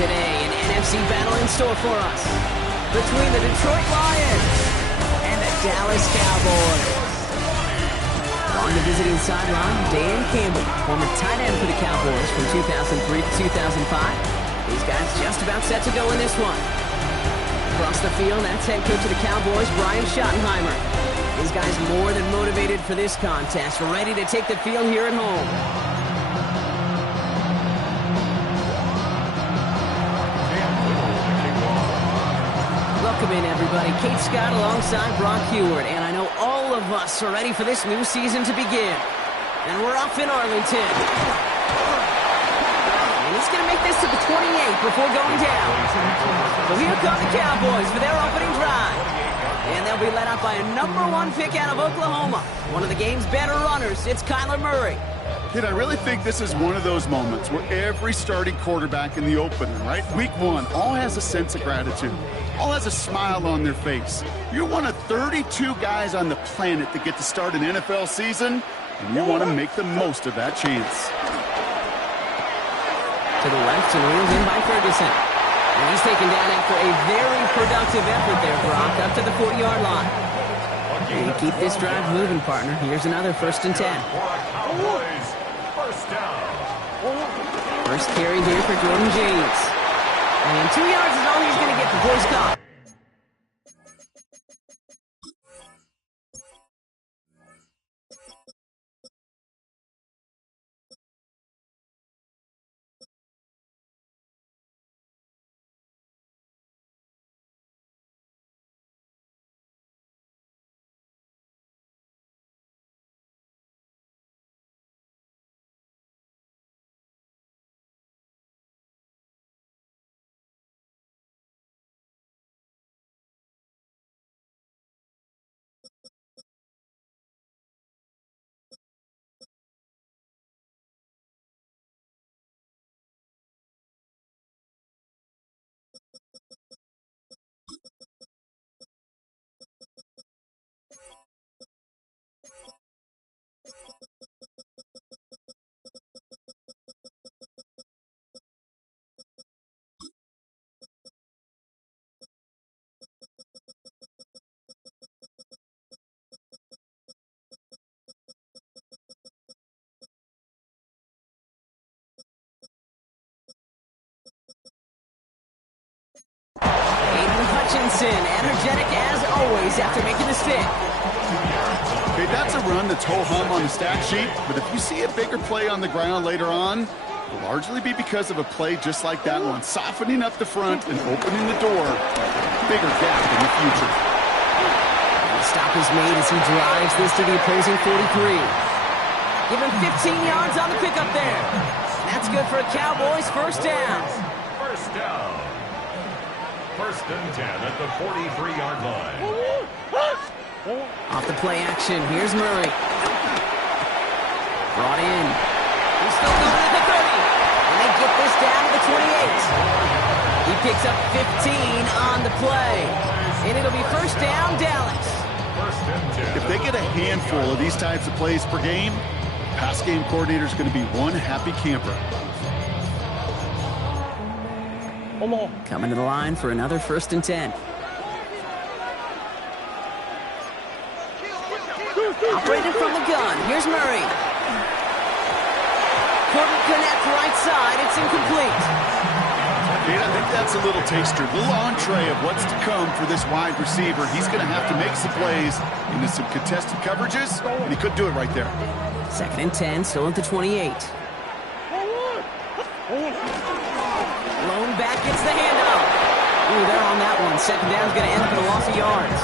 Today, an NFC battle in store for us between the Detroit Lions and the Dallas Cowboys. On the visiting sideline, Dan Campbell, former tight end for the Cowboys from 2003 to 2005. These guys just about set to go in this one. Across the field, that's head coach of the Cowboys, Brian Schottenheimer. These guys more than motivated for this contest, ready to take the field here at home. Welcome in, everybody. Kate Scott alongside Brock Heward, and I know all of us are ready for this new season to begin. And we're off in Arlington. And he's going to make this to the 28 before going down. So here come the Cowboys for their opening drive. And they'll be led out by a #1 pick out of Oklahoma. One of the game's better runners, it's Kyler Murray. Kid, I really think this is one of those moments where every starting quarterback in the opener, right? Week 1, all has a sense of gratitude. All has a smile on their face. You're one of 32 guys on the planet that get to start an NFL season, and you want to make the most of that chance. To the left and reeled in by Ferguson. And he's taken down after a very productive effort there, Brock, up to the 40-yard line. And keep this drive moving, partner. Here's another 1st and 10. First carry here for Jordan James. And 2 yards is all he's going to get before he's caught. Energetic as always after making the stick. Okay, that's a run that's ho-hum on the stat sheet, but if you see a bigger play on the ground later on, it'll largely be because of a play just like that one, softening up the front and opening the door. Bigger gap in the future. The stop is made as he drives this to the opposing 43. Give him 15 yards on the pickup there. That's good for a Cowboys first down. First down. 1st and 10 at the 43-yard line. Off the play action, here's Murray. Brought in. He's still going at the 30. And they get this down to the 28. He picks up 15 on the play. And it'll be first down, Dallas. 1st and 10. If they get a handful of these types of plays per game, pass game coordinator is going to be one happy camper. Coming to the line for another 1st and 10. Operated from the gun. Here's Murray. Couldn't connect right side. It's incomplete. I think that's a little taster, a little entree of what's to come for this wide receiver. He's going to have to make some plays into some contested coverages, and he could do it right there. 2nd and 10, still at the 28. Lone back gets the handoff. Ooh, they're on that one. 2nd down's going to end up in a loss of yards.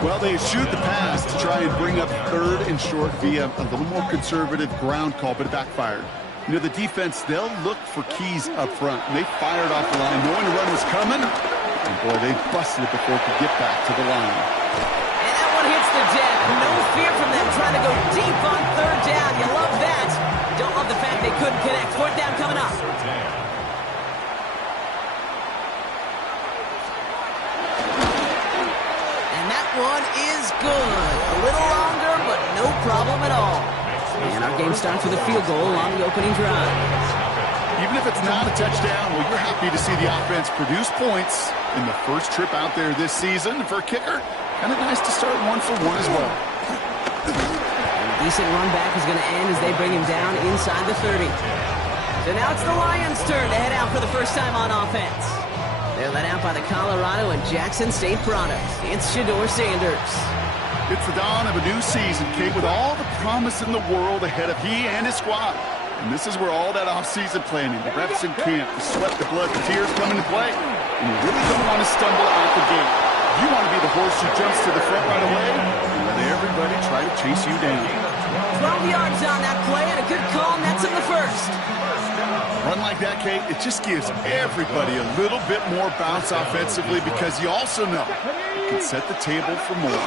Well, they eschewed the pass to try and bring up 3rd and short via a little more conservative ground call, but it backfired. You know, the defense, they'll look for keys up front, and they fired off the line knowing the run was coming. And boy, they busted it before it could get back to the line. And that one hits the deck. No fear from them trying to go deep on 3rd down. You love that. Don't love the fact they couldn't connect. 4th down coming up. One is good. A little longer, but no problem at all. And our game starts with a field goal on the opening drive. Even Even if it's not a touchdown, well, you're happy to see the offense produce points in the first trip out there this season. For a kicker, kind of nice to start 1 for 1 as well. A decent run back is going to end as they bring him down inside the 30. So now it's the Lions' turn to head out for the first time on offense. They're led out by the Colorado and Jackson State products. It's Shedeur Sanders. It's the dawn of a new season, Kate, with all the promise in the world ahead of he and his squad. And this is where all that off-season planning, the reps in camp, the sweat, the blood, the tears come into play. And you really don't want to stumble out the gate. You want to be the horse who jumps to the front right away and let everybody try to chase you down. 12 yards on that play and a good call, and that's in the first. Run like that, Kate, it just gives everybody a little bit more bounce offensively because you also know you can set the table for more.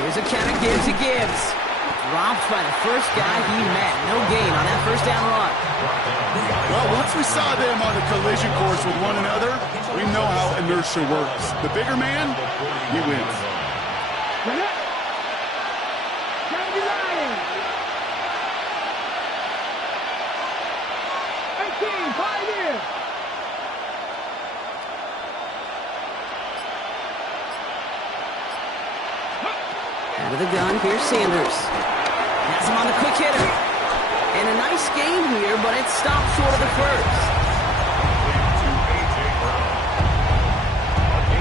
Here's a count of Gibbs. Dropped by the first guy he met. No gain on that first down run. Well, once we saw them on the collision course with one another, we know how inertia works. The bigger man, he wins. Out of the gun, here's Sanders. Has him on the quick hitter. And a nice gain here, but it stopped short of the first.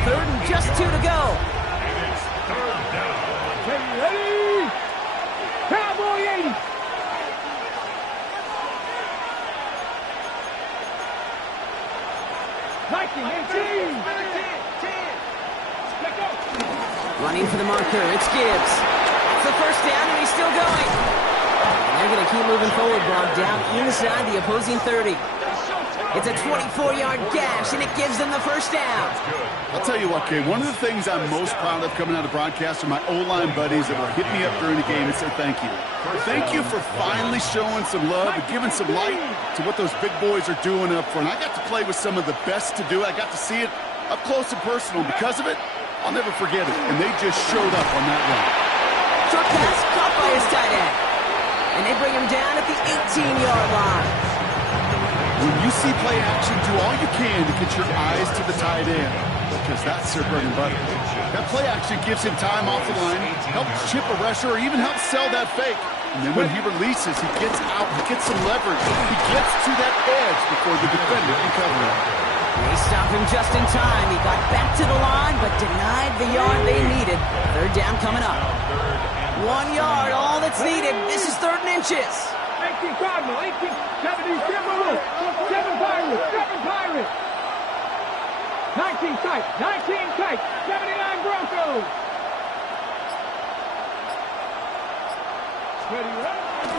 Third and just 2 to go. Ready? Cowboy 80. Viking 18. Let go. Running for the marker, it's Gibbs. It's the first down, and he's still going. And they're going to keep moving forward, Bob, down inside the opposing 30. It's a 24-yard gash, and it gives them the first down. I'll tell you what, Kay, one of the things I'm most proud of coming out of broadcast are my O-line buddies that will hit me up during the game and say thank you. Thank you for finally showing some love and giving some light to what those big boys are doing up front. I got to play with some of the best to do it. I got to see it up close and personal. Because of it, I'll never forget it. And they just showed up on that run. Short pass caught by his tight end. And they bring him down at the 18-yard line. When you see play action, do all you can to get your eyes to the tight end, because that's their bread and butter. That play action gives him time off the line, helps chip a rusher, or even helps sell that fake. And then when he releases, he gets out, he gets some leverage. He gets to that edge before the defender can cover him. They stop him just in time. He got back to the line, but denied the yard they needed. Third down coming up. 1 yard, all that's needed. This is 3rd and inches. 18 Cardinal, 18, 70, 7 Pirates. 19 Kite, 79 Broncos.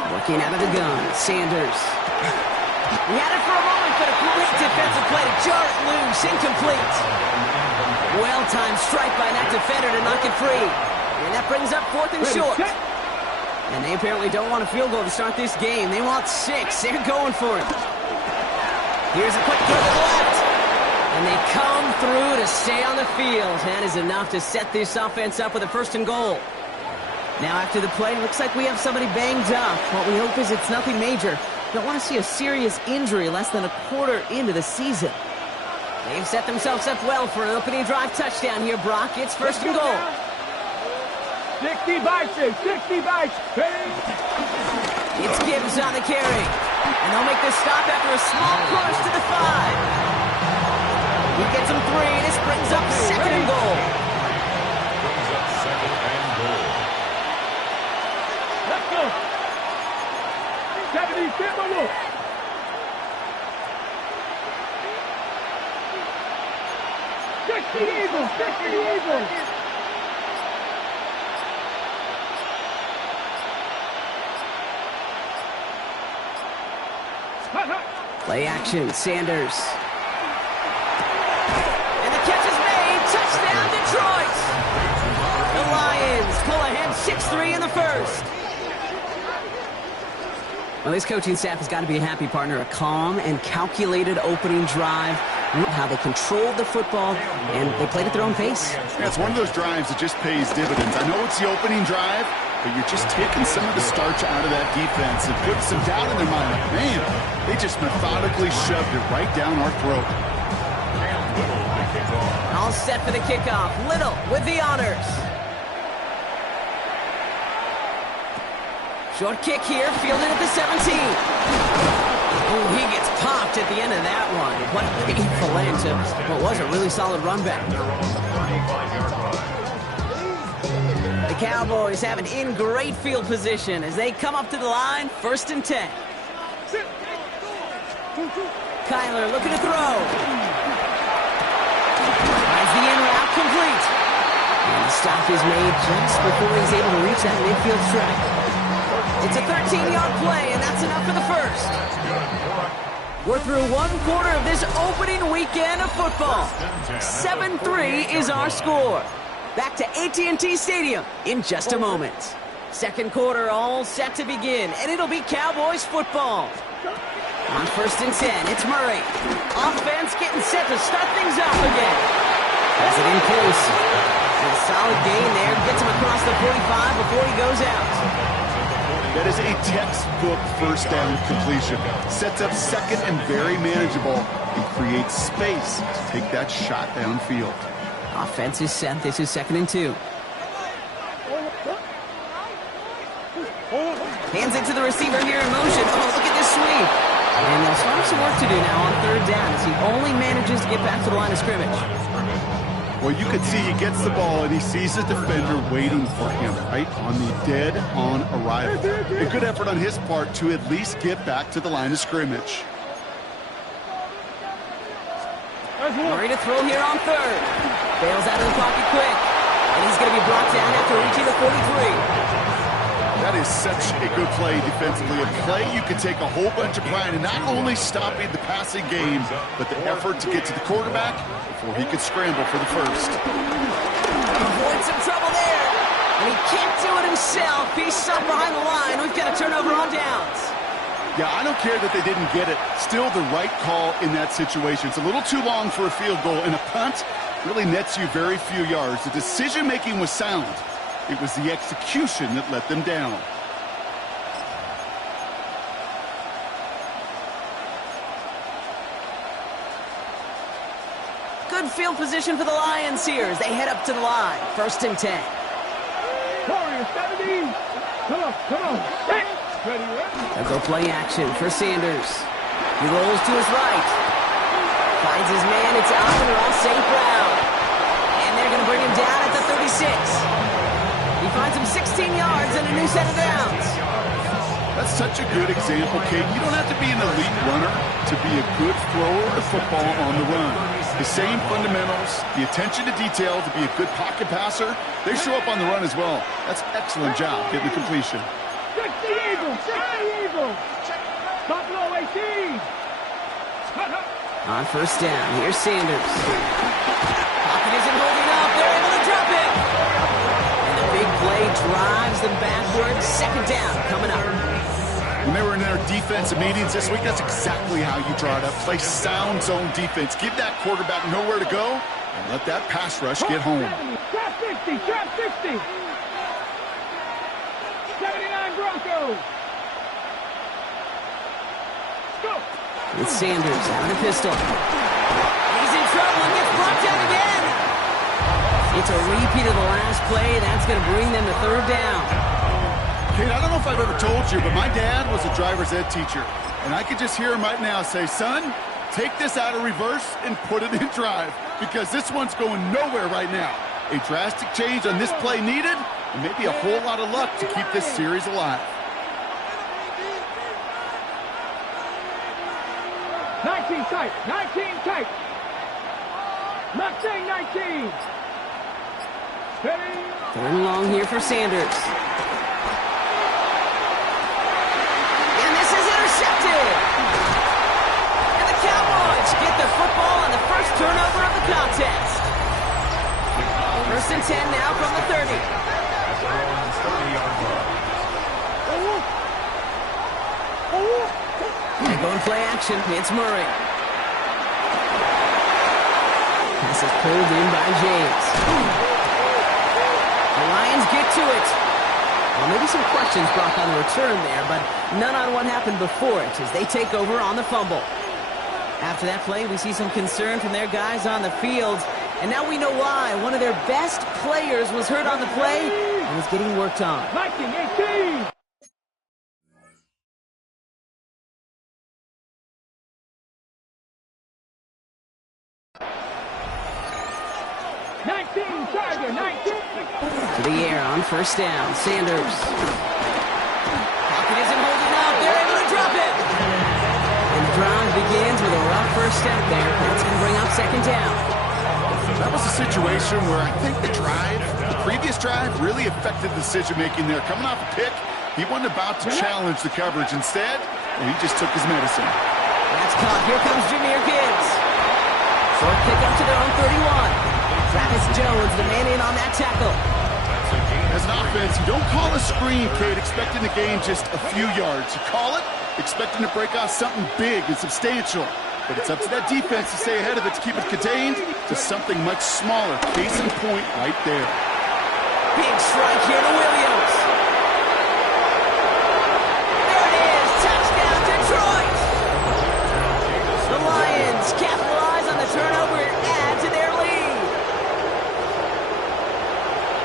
Working out of the gun, Sanders. He had it for a moment, but a quick defensive play to jar it loose, incomplete. Well-timed strike by that defender to knock it free. And that brings up 4th and short. And they apparently don't want a field goal to start this game. They want 6. They're going for it. Here's a quick throw to the left. And they come through to stay on the field. That is enough to set this offense up with a 1st and goal. Now after the play, looks like we have somebody banged up. What we hope is it's nothing major. Don't want to see a serious injury less than a quarter into the season. They've set themselves up well for an opening drive touchdown here, Brock. It's 1st and goal. 60 bites. It's Gibbs on the carry. And they'll make this stop after a small push to the 5. He gets him 3. This brings up 2nd and goal. Let's go. 70, Timberwolf. Catch the Eagles. Play action, Sanders. And the catch is made. Touchdown, Detroit. The Lions pull ahead 6-3 in the first. Well, this coaching staff has got to be a happy partner. A calm and calculated opening drive. How they controlled the football, and they played at their own pace. Yeah, it's one of those drives that just pays dividends. I know it's the opening drive, but you're just taking some of the starch out of that defense and putting some doubt in their mind. Like, man, they They just methodically shoved it right down our throat. All set for the kickoff. Little with the honors. Short kick here, fielded at the 17. Oh, he gets popped at the end of that one. What a painful end to what was a really solid run back. The Cowboys have it in great field position as they come up to the line, 1st and 10. Kyler looking to throw. Finds the in route complete. And the stop is made just before he's able to reach that midfield strike. It's a 13-yard play, and that's enough for the first. We're through 1 quarter of this opening weekend of football. 7-3 is our score. Back to AT&T Stadium in just a moment. Second quarter all set to begin, and it'll be Cowboys football. On 1st and 10, it's Murray. Offense getting set to start things off again. Has it in close. And a solid gain there. Gets him across the 45 before he goes out. That is a textbook first down completion. Sets up second and very manageable and creates space to take that shot downfield. Offense is set. This is 2nd and 2. Hands it to the receiver here in motion. Oh, look at this sweep. And they'll start some work to do now on 3rd down as he only manages to get back to the line of scrimmage. Well, you can see he gets the ball and he sees the defender waiting for him right on the dead-on arrival. A good effort on his part to at least get back to the line of scrimmage. Murray to throw here on 3rd. Bails out of the pocket quick. And he's going to be brought down after reaching the 43. That is such a good play defensively. A play you can take a whole bunch of pride in not only stopping the passing game, but the effort to get to the quarterback before he could scramble for the first. Avoid some trouble there. And he can't do it himself. He's stuck behind the line. We've got a turnover on downs. Yeah, I don't care that they didn't get it. Still the right call in that situation. It's a little too long for a field goal, and a punt really nets you very few yards. The decision-making was sound. It was the execution that let them down. Good field position for the Lions here as they head up to the line. 1st and 10. Warriors, 70. Come on. Hey. Ready, They'll go play action for Sanders. He rolls to his right. Finds his man. It's Alvin St. Brown. And they're going to bring him down at the 36. He finds him 16 yards and a new set of downs. That's such a good example, Kate. You don't have to be an elite runner to be a good thrower of football on the run. The same fundamentals, the attention to detail to be a good pocket passer, they show up on the run as well. That's an excellent job getting the completion. 60 Eagles. Buffalo 18. On 1st down, here's Sanders. Pocket isn't holding up. They're able to drop it. And the big play drives them backwards. 2nd down coming up. When they were in their defensive meetings this week, that's exactly how you draw it up. Play sound zone defense. Give that quarterback nowhere to go and let that pass rush get home. Trap 60. 79 Broncos. Go. It's Sanders out of the pistol. He's in trouble and gets brought down again. It's a repeat of the last play. That's going to bring them to 3rd down. Kate, I don't know if I've ever told you, but my dad was a driver's ed teacher. And I could just hear him right now say, son, take this out of reverse and put it in drive. Because this one's going nowhere right now. A drastic change on this play needed, and maybe a whole lot of luck to keep this series alive. 19 tight. Not saying 19. Ready. 3rd and long here for Sanders. And this is intercepted. And the Cowboys get the football on the first turnover of the contest. 1st and 10 now from the 30. They go and play action. It's Murray. Pass is pulled in by James. The Lions get to it. Well, maybe some questions, Brock, on the return there, but none on what happened before it as they take over on the fumble. After that play, we see some concern from their guys on the field. And now we know why. One of their best players was hurt on the play and is getting worked on. 19-18. Tiger, 19. To the air on first down. Sanders. Pocket isn't holding up. They're able to drop it. And the drive begins with a rough first step there. That's going to bring up second down. That was a situation where I think the previous drive, really affected the decision-making there. Coming off a pick, he wasn't about to challenge the coverage. Instead, he just took his medicine. That's caught. Here comes Jahmyr Gibbs. Short pick up to their own 31. Travis Jones, the man in on that tackle. As an offense, you don't call a screen, kid, expecting to gain just a few yards. You call it expecting to break off something big and substantial. But it's up to that defense to stay ahead of it, to keep it contained to something much smaller. Case in point right there. Big strike here to Williams. There it is. Touchdown, Detroit. The Lions capitalize on the turnover and add to their lead.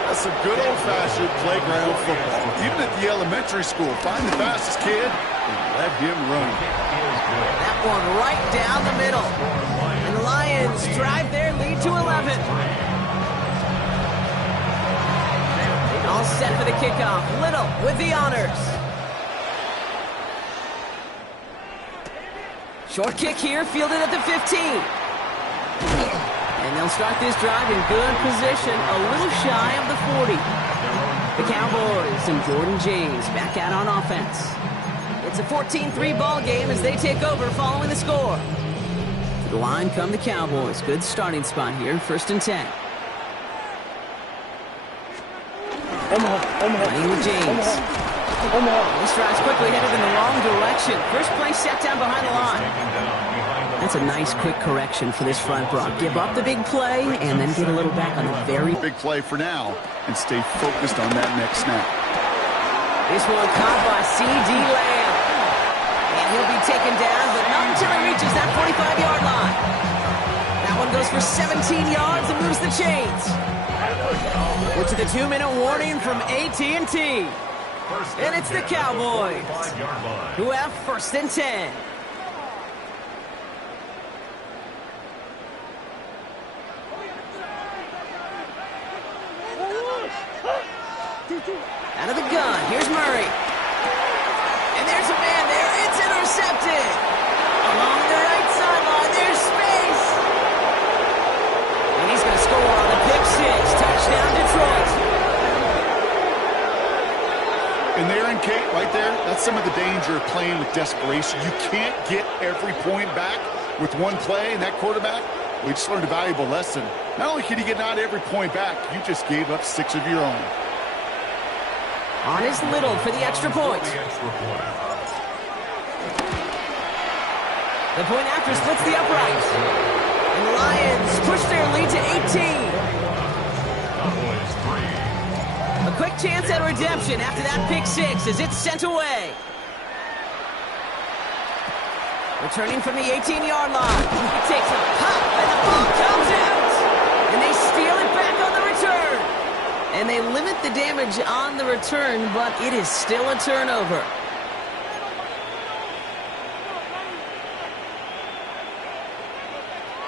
That's some good old-fashioned playground football. Even at the elementary school, find the fastest kid and let him run. That one right down the middle. And the Lions drive their lead to 11. All set for the kickoff. Little with the honors. Short kick here, fielded at the 15. And they'll start this drive in good position, a little shy of the 40. The Cowboys and Jordan James back out on offense. It's a 14-3 ball game as they take over following the score. To the line come the Cowboys. Good starting spot here, 1st and 10. Playing with James. He strides quickly, headed in the wrong direction. First play set down behind the line. That's a nice quick correction for this front, Brock. Give up the big play and then get a little back on the very big play for now and stay focused on that next snap. This one caught by C.D. Lamb. And he'll be taken down, but not until he reaches that 45-yard line. That one goes for 17 yards and moves the chains. We're to the 2-minute warning from AT&T. And it's the Cowboys who have 1st and 10. Out of the gun, here's Murray. And there's a man there, it's intercepted. Along the right sideline, there's space. And he's going to score on the pick six. Touchdown, Detroit. And there in Kate, right there, that's some of the danger of playing with desperation. You can't get every point back with one play, and that quarterback, we just learned a valuable lesson. Not only can you get not every point back, you just gave up 6 of your own. On is Little for the extra point. The point after splits the upright. And the Lions push their lead to 18. A quick chance at redemption after that pick six as it's sent away. Returning from the 18-yard line. It takes a pop and the ball comes out. And they steal it back on the return. And they limit the damage on the return, but it is still a turnover.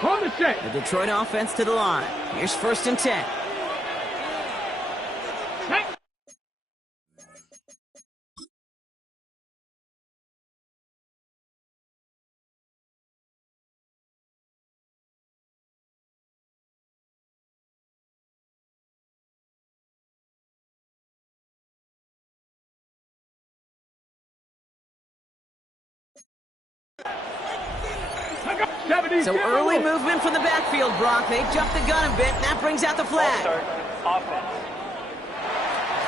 On the set. The Detroit offense to the line. Here's 1st and 10. So early movement from the backfield, Brock. They jumped the gun a bit, and that brings out the flag.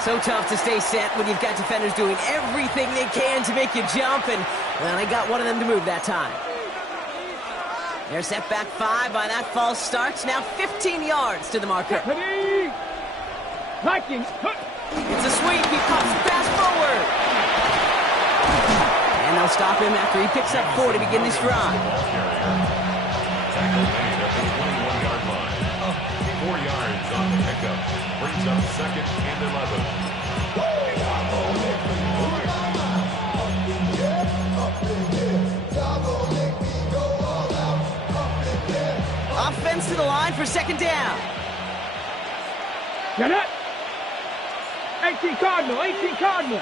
So tough to stay set when you've got defenders doing everything they can to make you jump, and, well, they got one of them to move that time. They're set back 5 by that false start. Now 15 yards to the marker. Vikings. It's a sweep. He pops fast forward. And they'll stop him after he picks up 4 to begin this drive. Tackle made at the 21-yard line. 4 yards on the pickup. Brings up 2nd and 11. Offense to the line for 2nd down. Get it. 18 Cardinal, 18 Cardinal.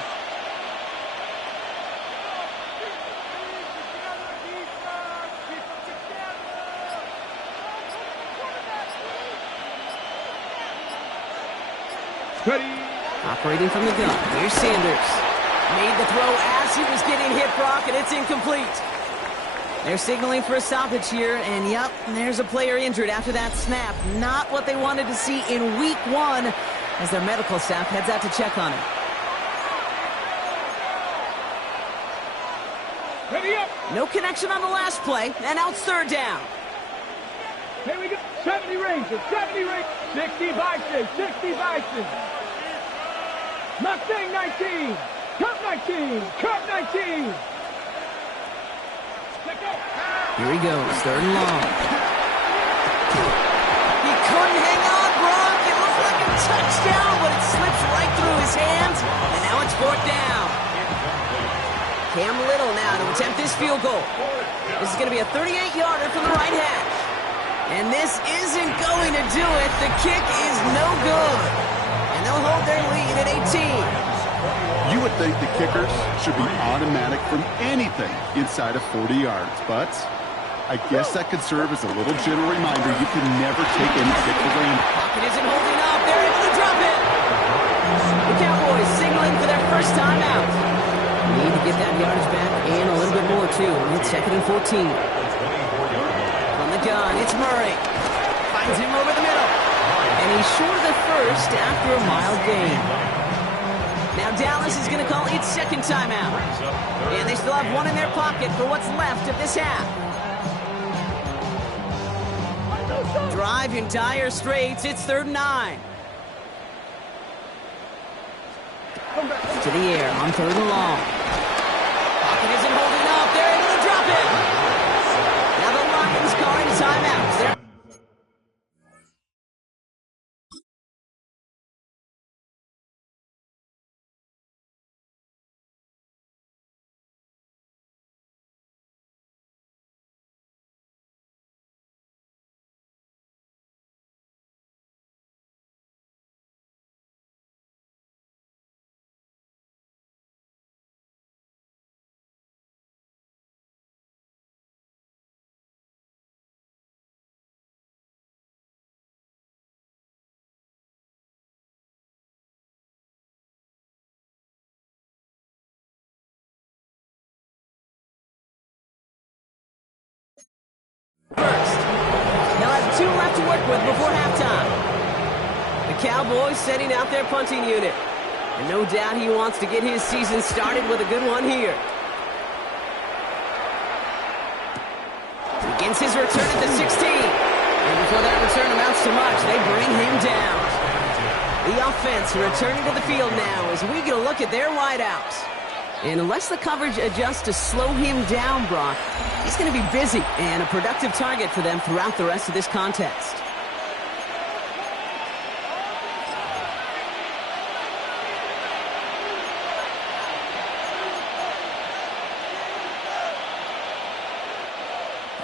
Ready. Operating from the gun. Here's Sanders. Made the throw as he was getting hit, Brock, and it's incomplete. They're signaling for a stoppage here, and yep, there's a player injured after that snap. Not what they wanted to see in week 1 as their medical staff heads out to check on him. Ready up. No connection on the last play, and now it's 3rd down. Here we go. 70 Rangers, 70 Rangers. 60 Bison, 60 Bison. Mustang 19. Cup 19. Cup 19. Here he goes, 3rd and long. He couldn't hang on, Brock. It looked like a touchdown, but it slips right through his hands, and now it's 4th down. Cam Little now to attempt this field goal. This is going to be a 38-yarder from the right hash. And this isn't going to do it. The kick is no good. And they'll hold their lead at 18. You would think the kickers should be automatic from anything inside of 40 yards, but I guess that could serve as a little gentle reminder you can never take any kick for granted. Pocket isn't holding up. They're able to drop it. The Cowboys signaling for their first time out. Need to get that yardage back and a little bit more, too. It's 2nd and 14. From the gun, it's Murray. Finds him over the middle. And he's short of the first after a mild gain. Now Dallas is going to call its 2nd timeout. And they still have 1 in their pocket for what's left of this half. Drive in dire straits. It's 3rd and 9. To the air on 3rd and long. Pocket isn't holding up. They're able to drop it. Now the Lions calling timeouts. They're first. They'll have 2 left to work with before halftime. The Cowboys setting out their punting unit. And no doubt he wants to get his season started with a good one here. Begins his return at the 16. And before that return amounts to much, they bring him down. The offense returning to the field now as we get a look at their wideouts. And unless the coverage adjusts to slow him down, Brock, he's going to be busy and a productive target for them throughout the rest of this contest.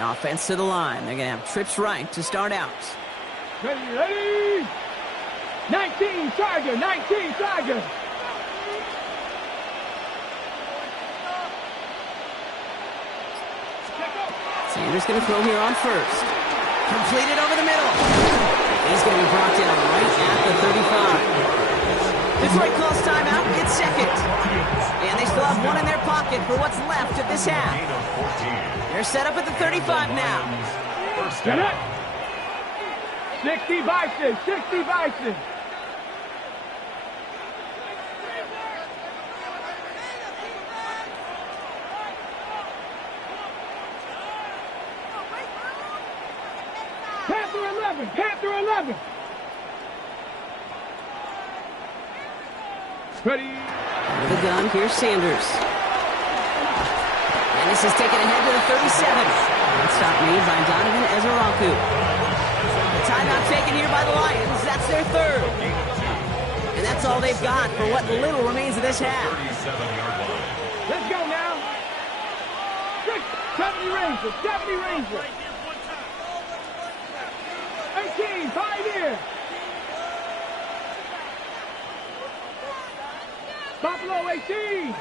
Offense to the line. They're going to have trips right to start out. Ready. 19 Tiger, 19 Tiger. Sanders going to throw here on first. Completed over the middle. He's going to be brought down right at the 35. Detroit calls timeout. It's 2nd. And they still have 1 in their pocket for what's left of this half. They're set up at the 35 now. Get it. 60 Bison, 60 Bison. Panther 11, Panther 11. Ready. Under the gun, here's Sanders. And this is taken ahead to the 37. That stop made by Donovan Ezeraku. The timeout taken here by the Lions. That's their third. And that's all they've got for what little remains of this half. 37-yard line. Let's go now. 70 Rangers. 70 Rangers. 18. 5 here. Buffalo 18.